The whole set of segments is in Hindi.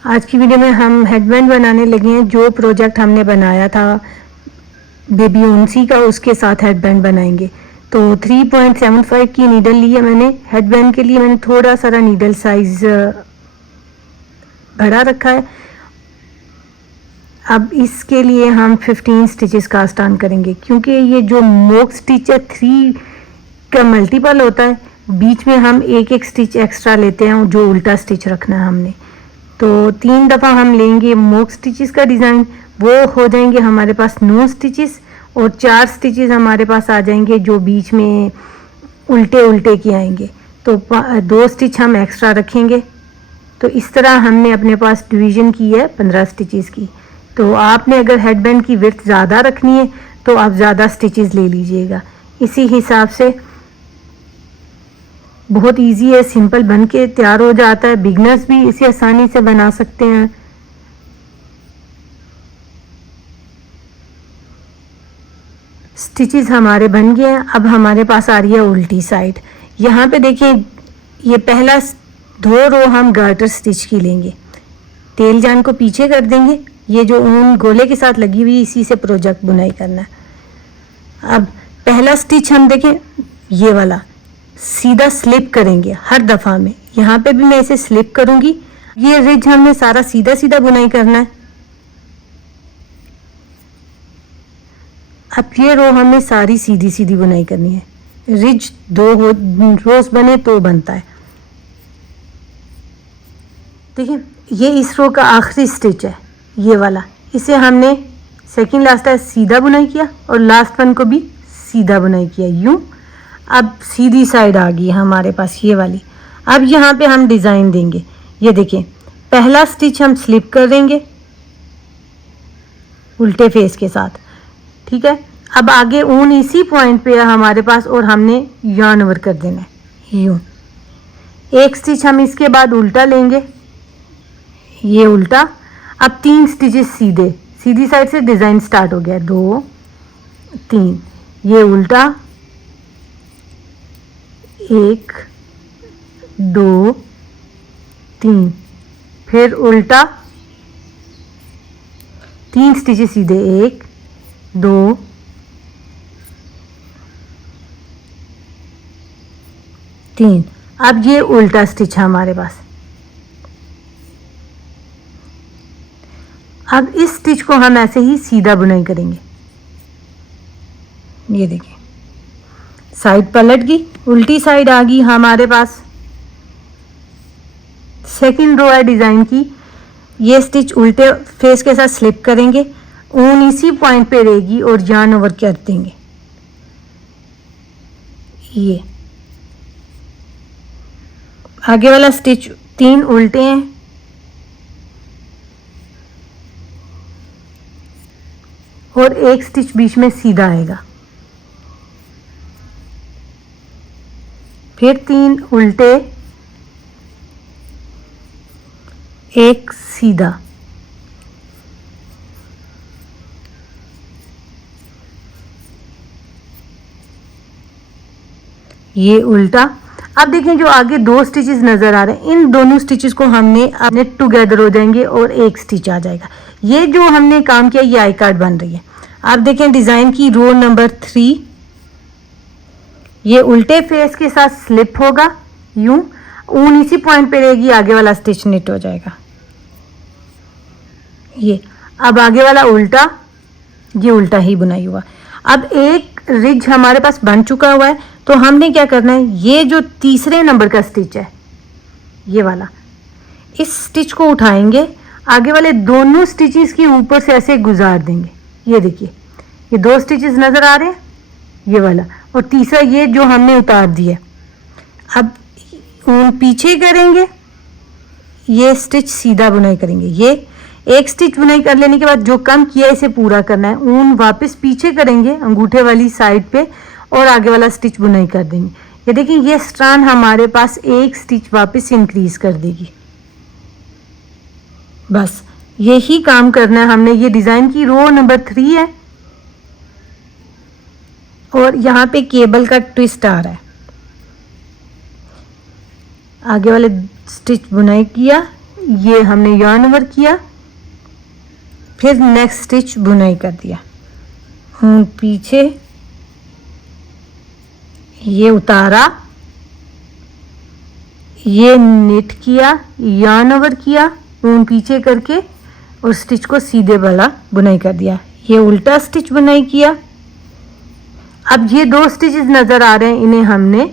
आज की वीडियो में हम हेडबैंड बनाने लगे हैं। जो प्रोजेक्ट हमने बनाया था बेबी ओनसी का, उसके साथ हेडबैंड बनाएंगे। तो 3.75 की नीडल ली है मैंने। हेडबैंड के लिए मैंने थोड़ा सारा नीडल साइज बढ़ा रखा है। अब इसके लिए हम 15 स्टिचेस कास्ट ऑन करेंगे, क्योंकि ये जो मोक स्टिच है 3 का मल्टीपल होता है। बीच में हम एक एक स्टिच एक्स्ट्रा लेते हैं जो उल्टा स्टिच रखना है हमने। तो 3 दफ़ा हम लेंगे मोक स्टिचेस का डिज़ाइन, वो हो जाएंगे हमारे पास 9 स्टिचेस, और 4 स्टिचेस हमारे पास आ जाएंगे जो बीच में उल्टे उल्टे के आएंगे। तो 2 स्टिच हम एक्स्ट्रा रखेंगे। तो इस तरह हमने अपने पास डिवीज़न की है 15 स्टिचेस की। तो आपने अगर हेडबैंड की विड्थ ज़्यादा रखनी है तो आप ज़्यादा स्टिचेस ले लीजिएगा। इसी हिसाब से बहुत इजी है, सिंपल बन के तैयार हो जाता है। बिगनर्स भी इसे आसानी से बना सकते हैं। स्टिचेस हमारे बन गए हैं। अब हमारे पास आ रही है उल्टी साइड। यहाँ पे देखिए, ये पहला 2 रो हम गार्टर स्टिच की लेंगे। टेल जान को पीछे कर देंगे। ये जो ऊन गोले के साथ लगी हुई, इसी से प्रोजेक्ट बुनाई करना है। अब पहला स्टिच हम देखें, ये वाला सीधा स्लिप करेंगे हर दफ़ा में। यहाँ पे भी मैं इसे स्लिप करूँगी। ये रिज हमने सारा सीधा सीधा बुनाई करना है। अब ये रो हमें सारी सीधी सीधी बुनाई करनी है। रिज 2 रोज बने तो बनता है। देखिए, ये इस रो का आखिरी स्टिच है, ये वाला। इसे हमने सेकंड लास्ट है सीधा बुनाई किया, और लास्ट वन को भी सीधा बुनाई किया, यूं। अब सीधी साइड आ गई हमारे पास ये वाली। अब यहाँ पे हम डिज़ाइन देंगे। ये देखिए, पहला स्टिच हम स्लिप कर देंगे उल्टे फेस के साथ, ठीक है। अब आगे ऊन इसी पॉइंट पे है हमारे पास, और हमने yarn ओवर कर देना है यूं। एक स्टिच हम इसके बाद उल्टा लेंगे, ये उल्टा। अब 3 स्टिचेस सीधे, सीधी साइड से डिज़ाइन स्टार्ट हो गया। 2 3, ये उल्टा, 1 2 3, फिर उल्टा, 3 स्टिचेस सीधे, 1 2 3। अब ये उल्टा स्टिच है हमारे पास। अब इस स्टिच को हम ऐसे ही सीधा बुनाई करेंगे। ये देखिए, साइड पलट गई, उल्टी साइड आ गई हमारे पास। सेकंड रो है डिज़ाइन की। ये स्टिच उल्टे फेस के साथ स्लिप करेंगे, ऊन इसी पॉइंट पे रहेगी, और yarn ओवर कर देंगे। ये आगे वाला स्टिच 3 उल्टे हैं, और एक स्टिच बीच में सीधा आएगा, फिर 3 उल्टे, 1 सीधा। ये उल्टा। अब देखें, जो आगे 2 स्टिचेस नज़र आ रहे हैं, इन दोनों स्टिचेस को हमने नेट टुगेदर हो जाएंगे, और एक स्टिच आ जाएगा। ये जो हमने काम किया, ये आई कार्ड बन रही है। आप देखें, डिज़ाइन की रो नंबर 3, ये उल्टे फेस के साथ स्लिप होगा यूं, ऊन इसी पॉइंट पे रहेगी, आगे वाला स्टिच नेट हो जाएगा। ये अब आगे वाला उल्टा, ये उल्टा ही बुनाई हुआ। अब एक रिज हमारे पास बन चुका हुआ है। तो हमने क्या करना है, ये जो तीसरे नंबर का स्टिच है, ये वाला, इस स्टिच को उठाएंगे, आगे वाले दोनों स्टिचेस के ऊपर से ऐसे गुजार देंगे। ये देखिए, ये 2 स्टिचेस नज़र आ रहे हैं, ये वाला, और तीसरा ये जो हमने उतार दिया। अब ऊन पीछे करेंगे, ये स्टिच सीधा बुनाई करेंगे। ये एक स्टिच बुनाई कर लेने के बाद जो कम किया इसे पूरा करना है। ऊन वापस पीछे करेंगे अंगूठे वाली साइड पे, और आगे वाला स्टिच बुनाई कर देंगे। ये देखिए, ये स्ट्रान हमारे पास एक स्टिच वापस इंक्रीज कर देगी। बस यही काम करना है हमने। ये डिज़ाइन की रो नंबर 3 है, और यहाँ पे केबल का ट्विस्ट आ रहा है। आगे वाले स्टिच बुनाई किया, ये हमने yarn ओवर किया, फिर नेक्स्ट स्टिच बुनाई कर दिया, पीछे ये उतारा, ये निट किया, yarn ओवर किया, ऊन पीछे करके और स्टिच को सीधे वाला बुनाई कर दिया, ये उल्टा स्टिच बुनाई किया। अब ये 2 स्टिचेस नज़र आ रहे हैं, इन्हें हमने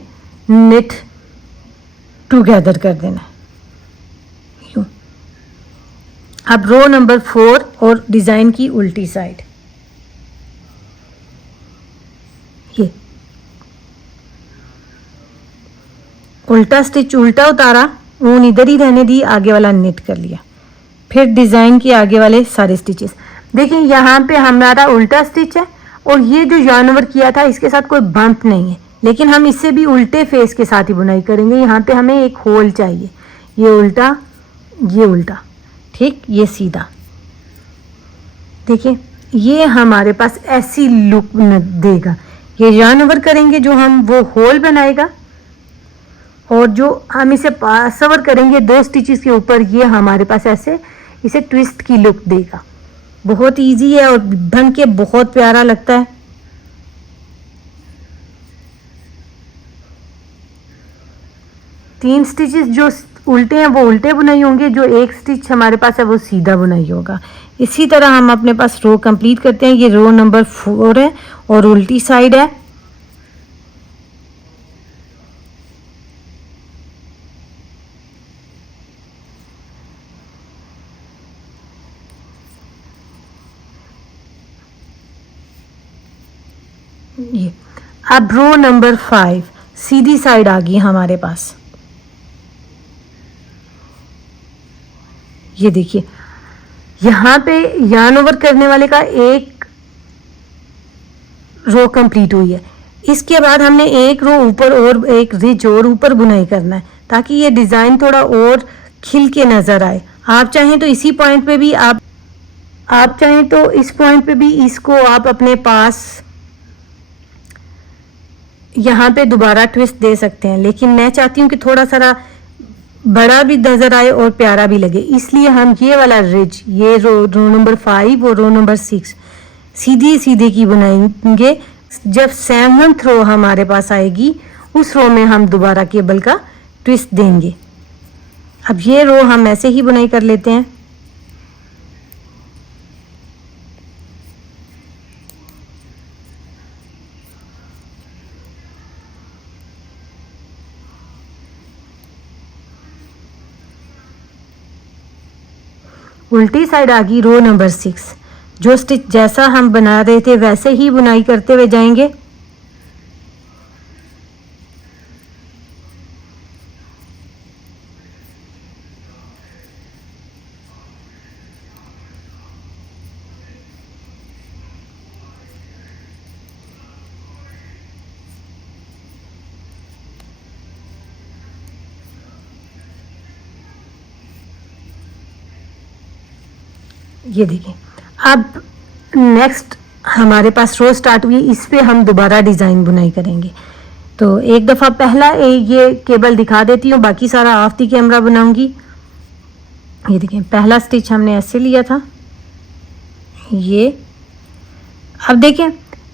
निट टुगेदर कर देना है यूं। अब रो नंबर 4 और डिज़ाइन की उल्टी साइड, ये उल्टा स्टिच उल्टा उतारा, ऊन इधर ही रहने दी, आगे वाला निट कर लिया, फिर डिज़ाइन के आगे वाले सारे स्टिचेस। देखिए यहाँ पे हमारा उल्टा स्टिच है और ये जो yarn ओवर किया था इसके साथ कोई बम्प नहीं है, लेकिन हम इससे भी उल्टे फेस के साथ ही बुनाई करेंगे। यहाँ पे हमें एक होल चाहिए, ये उल्टा, ये उल्टा, ठीक, ये सीधा। देखिए ये हमारे पास ऐसी लुक देगा। ये yarn ओवर करेंगे जो हम, वो होल बनाएगा, और जो हम इसे पास ओवर करेंगे 2 स्टिचेस के ऊपर, ये हमारे पास ऐसे इसे ट्विस्ट की लुक देगा। बहुत इजी है और बन के बहुत प्यारा लगता है। तीन स्टिचेस जो उल्टे हैं वो उल्टे बुनाई होंगे, जो एक स्टिच हमारे पास है वो सीधा बुनाई होगा। इसी तरह हम अपने पास रो कंप्लीट करते हैं। ये रो नंबर 4 है और उल्टी साइड है। ये अब रो नंबर 5 सीधी साइड आ गई हमारे पास। ये देखिए यहाँ पे yarn ओवर करने वाले का एक रो कंप्लीट हुई है। इसके बाद हमने एक रो ऊपर और एक रिज और ऊपर बुनाई करना है, ताकि ये डिज़ाइन थोड़ा और खिल के नज़र आए। आप चाहें तो इसी पॉइंट पे भी आप चाहें तो इस पॉइंट पे भी इसको आप अपने पास यहाँ पे दोबारा ट्विस्ट दे सकते हैं, लेकिन मैं चाहती हूँ कि थोड़ा सा बड़ा भी नज़र आए और प्यारा भी लगे, इसलिए हम ये वाला रिज, ये रो नंबर 5 और रो नंबर 6 सीधी सीधे की बनाएंगे। जब 7th रो हमारे पास आएगी उस रो में हम दोबारा केबल का ट्विस्ट देंगे। अब ये रो हम ऐसे ही बुनाई कर लेते हैं। उल्टी साइड आ गई रो नंबर 6। जो स्टिच जैसा हम बना रहे थे वैसे ही बुनाई करते हुए जाएंगे। ये देखिए अब नेक्स्ट हमारे पास रो स्टार्ट हुई, इस पे हम दोबारा डिज़ाइन बुनाई करेंगे। तो एक दफ़ा पहला ये केबल दिखा देती हूँ, बाकी सारा ऑफ दी कैमरा बनाऊंगी। ये देखिए पहला स्टिच हमने ऐसे लिया था, ये अब देखें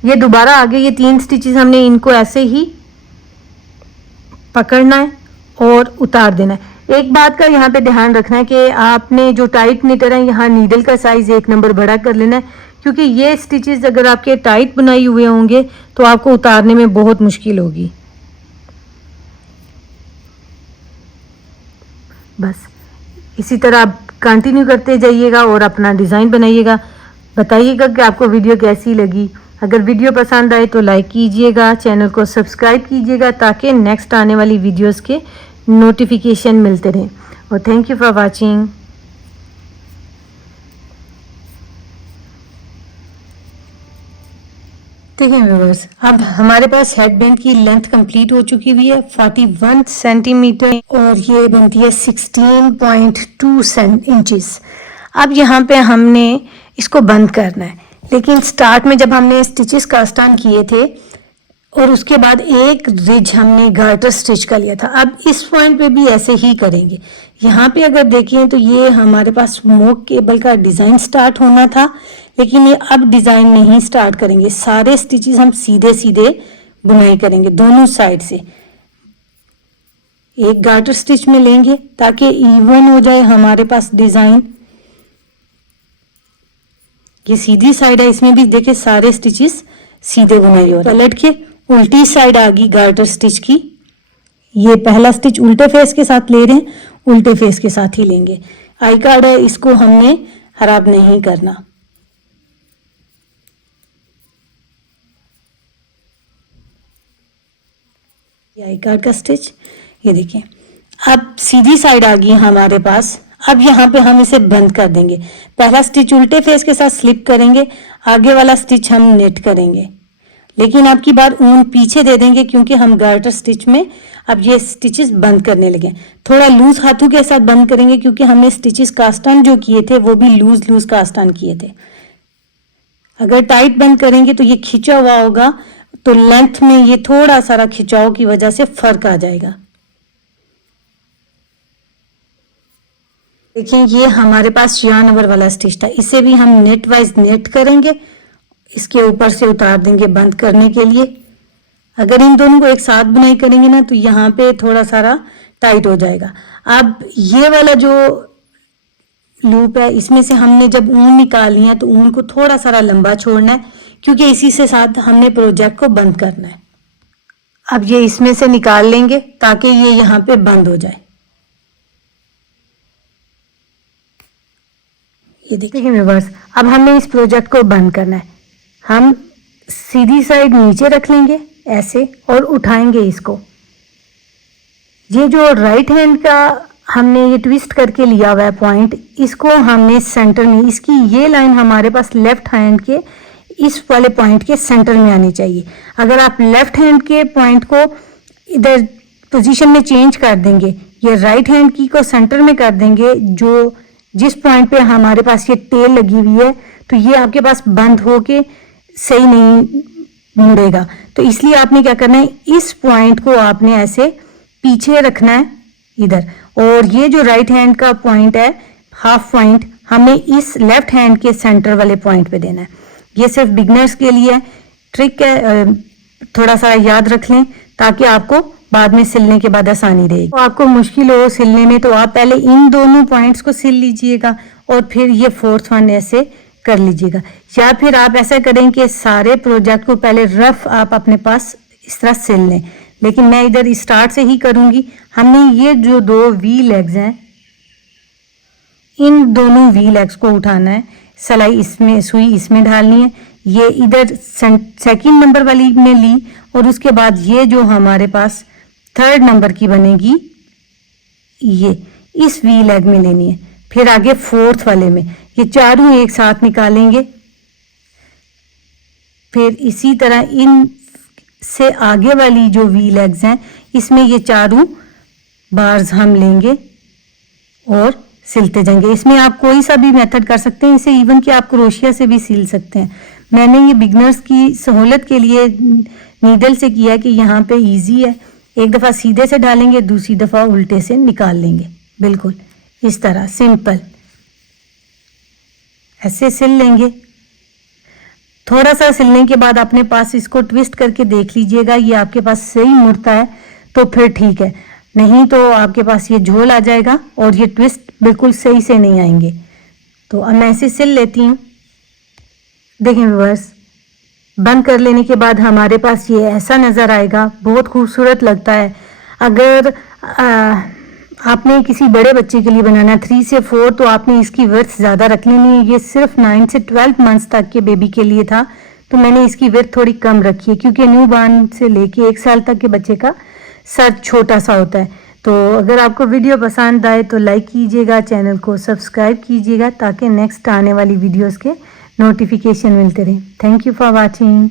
ये दोबारा आगे ये 3 स्टिचेस हमने इनको ऐसे ही पकड़ना है और उतार देना है। एक बात का यहाँ पे ध्यान रखना है कि आपने जो टाइट निटर है यहाँ नीडल का साइज 1 नंबर बड़ा कर लेना है, क्योंकि ये स्टिचेस अगर आपके टाइट बुनाई हुए होंगे तो आपको उतारने में बहुत मुश्किल होगी। बस इसी तरह आप कंटिन्यू करते जाइएगा और अपना डिज़ाइन बनाइएगा। बताइएगा कि आपको वीडियो कैसी लगी। अगर वीडियो पसंद आए तो लाइक कीजिएगा, चैनल को सब्सक्राइब कीजिएगा ताकि नेक्स्ट आने वाली वीडियोस के नोटिफिकेशन मिलते रहें। और थैंक यू फॉर वाचिंग। देखिए व्यूअर्स, अब हमारे पास हेडबैंड की लेंथ कंप्लीट हो चुकी हुई है 41 सेंटीमीटर और ये बनती है 16.2 इंचेस। अब यहाँ पे हमने इसको बंद करना है, लेकिन स्टार्ट में जब हमने स्टिचेस कास्ट ऑन किए थे और उसके बाद एक रिज हमने गार्टर स्टिच का लिया था। अब इस पॉइंट पे भी ऐसे ही करेंगे। यहाँ पे अगर देखें तो ये हमारे पास स्मोक केबल का डिज़ाइन स्टार्ट होना था, लेकिन ये अब डिज़ाइन नहीं स्टार्ट करेंगे। सारे स्टिचेस हम सीधे सीधे बुनाई करेंगे दोनों साइड से। एक गार्टर स्टिच में लेंगे ताकि इवन हो जाए हमारे पास डिज़ाइन। ये सीधी साइड है, इसमें भी देखिए सारे स्टिचेस सीधे बुनाई हो रहे हैं। पलट के उल्टी साइड आ गई गार्टर स्टिच की। ये पहला स्टिच उल्टे फेस के साथ ले रहे हैं, उल्टे फेस के साथ ही लेंगे। आई कार्ड है, इसको हमने खराब नहीं करना। ये आई कार्ड का स्टिच, ये देखिए अब सीधी साइड आ गई हमारे पास। अब यहाँ पे हम इसे बंद कर देंगे। पहला स्टिच उल्टे फेस के साथ स्लिप करेंगे, आगे वाला स्टिच हम नेट करेंगे, लेकिन अब की बार ऊन पीछे दे देंगे क्योंकि हम गार्टर स्टिच में अब ये स्टिचेस बंद करने लगे। थोड़ा लूज हाथों के साथ बंद करेंगे क्योंकि हमने स्टिचेस कास्ट ऑन जो किए थे वो भी लूज लूज कास्ट ऑन किए थे। अगर टाइट बंद करेंगे तो ये खिंचा हुआ होगा, तो लेंथ में ये थोड़ा सारा खिंचाव की वजह से फर्क आ जाएगा। देखिए ये हमारे पास यार्न ओवर वाला स्टिच था, इसे भी हम नेट वाइज नेट करेंगे, इसके ऊपर से उतार देंगे बंद करने के लिए। अगर इन दोनों को एक साथ बुनाई करेंगे ना तो यहाँ पे थोड़ा सारा टाइट हो जाएगा। अब ये वाला जो लूप है इसमें से हमने जब ऊन निकाली है तो ऊन को थोड़ा सारा लंबा छोड़ना है क्योंकि इसी से साथ हमने प्रोजेक्ट को बंद करना है। अब ये इसमें से निकाल लेंगे ताकि ये यहाँ पे बंद हो जाए। ये देखिए व्यूअर्स, अब हमें इस प्रोजेक्ट को बंद करना है। हम सीधी साइड नीचे रख लेंगे ऐसे और उठाएंगे इसको। ये जो राइट हैंड का हमने ये ट्विस्ट करके लिया हुआ है पॉइंट, इसको हमने सेंटर में, इसकी ये लाइन हमारे पास लेफ्ट हैंड के इस वाले पॉइंट के सेंटर में आनी चाहिए। अगर आप लेफ्ट हैंड के पॉइंट को इधर पोजीशन में चेंज कर देंगे, ये राइट हैंड की को सेंटर में कर देंगे, जो जिस पॉइंट पे हमारे पास ये टेल लगी हुई है, तो ये आपके पास बंद होके सही नहीं मुड़ेगा। तो इसलिए आपने क्या करना है, इस पॉइंट को आपने ऐसे पीछे रखना है इधर, और ये जो राइट हैंड का पॉइंट है हाफ पॉइंट हमें इस लेफ्ट हैंड के सेंटर वाले पॉइंट पे देना है। ये सिर्फ बिगनर्स के लिए ट्रिक है, थोड़ा सा याद रख लें ताकि आपको बाद में सिलने के बाद आसानी रहेगी। तो आपको मुश्किल हो सिलने में तो आप पहले इन दोनों पॉइंट्स को सिल लीजिएगा और फिर ये फोर्थ वन ऐसे कर लीजिएगा, या फिर आप ऐसा करें कि सारे प्रोजेक्ट को पहले रफ आप अपने पास इस तरह सिल लें। लेकिन मैं इधर स्टार्ट से ही करूंगी। हमने ये जो दो वी लेग्स हैं, इन दोनों वी लेग्स को उठाना है, सिलाई इसमें, सुई इसमें डालनी है। ये इधर सेकंड नंबर वाली में ली और उसके बाद ये जो हमारे पास थर्ड नंबर की बनेगी ये इस वी लेग में लेनी है। फिर आगे फोर्थ वाले में ये चारों एक साथ निकालेंगे। फिर इसी तरह इन से आगे वाली जो वी लेग्स हैं इसमें ये चारों बार्स हम लेंगे और सिलते जाएंगे। इसमें आप कोई सा भी मेथड कर सकते हैं, इसे इवन कि आप क्रोशिया से भी सिल सकते हैं। मैंने ये बिगनर्स की सहूलत के लिए नीडल से किया कि यहाँ पे इजी है। एक दफ़ा सीधे से डालेंगे, दूसरी दफ़ा उल्टे से निकाल लेंगे, बिल्कुल इस तरह सिंपल ऐसे सिल लेंगे। थोड़ा सा सिलने के बाद अपने पास इसको ट्विस्ट करके देख लीजिएगा, ये आपके पास सही मुड़ता है तो फिर ठीक है, नहीं तो आपके पास ये झोल आ जाएगा और ये ट्विस्ट बिल्कुल सही से नहीं आएंगे। तो अब मैं ऐसे सिल लेती हूँ। देखें व्यूअर्स, बंद कर लेने के बाद हमारे पास ये ऐसा नज़र आएगा, बहुत खूबसूरत लगता है। अगर आपने किसी बड़े बच्चे के लिए बनाना 3 से 4 तो आपने इसकी वर्थ ज़्यादा रख लेनी है। ये सिर्फ 9 से 12 मंथ्स तक के बेबी के लिए था, तो मैंने इसकी वर्थ थोड़ी कम रखी है क्योंकि न्यू बॉर्न से लेके 1 साल तक के बच्चे का सर छोटा सा होता है। तो अगर आपको वीडियो पसंद आए तो लाइक कीजिएगा, चैनल को सब्सक्राइब कीजिएगा ताकि नेक्स्ट आने वाली वीडियोज़ के नोटिफिकेशन मिलते रहे। Thank you for watching.